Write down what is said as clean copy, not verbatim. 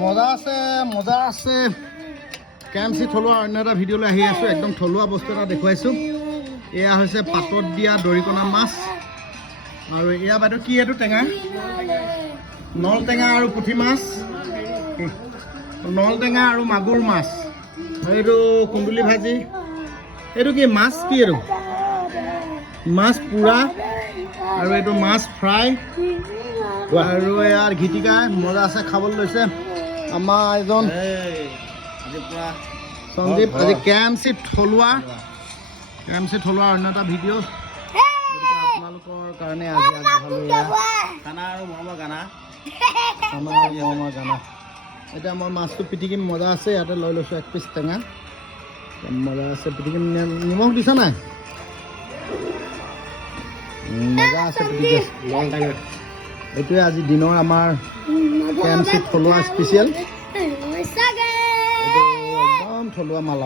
মজা আছে কেএমচি থলুৱা অন্য এটা ভিডিঅ'লৈ আহি আছোঁ একদম থলুৱা বস্তু এটা দেখুৱাইছোঁ এয়া হৈছে পাতত দিয়া দৰিকণা মাছ আৰু এয়া বাইদেউ কি এইটো টেঙা নল টেঙা আৰু পুঠি মাছ নল টেঙা আৰু মাগুৰ মাছ এইটো কুন্দুলি ভাজি এইটো কি মাছ কি এইটো মাছ পুৰা আৰু এইটো মাছ ফ্ৰাই আৰু ইয়াৰ ঘিটিকা মজা আছে খাবলৈ লৈছে আমাৰ এজন সঞ্জীৱ আজি কেএমচি থলুৱা অন্য এটা ভিডিঅ' আপোনালোকৰ কাৰণে আজি আগবঢ়ালোঁ খানা আৰু মৰমৰ গানা এতিয়া মই মাছটো পিটিকিম মজা আছে ইয়াতে লৈ লৈছোঁ 1 পিচ টেঙা মজা আছে পিটিকিম নিমখ দিছ নাই মজা আছে পিটিকি এইটোৱে আজি দিনৰ আমাৰ কেএমচি থলুৱা স্পেচিয়েল একদম থলুৱা মাল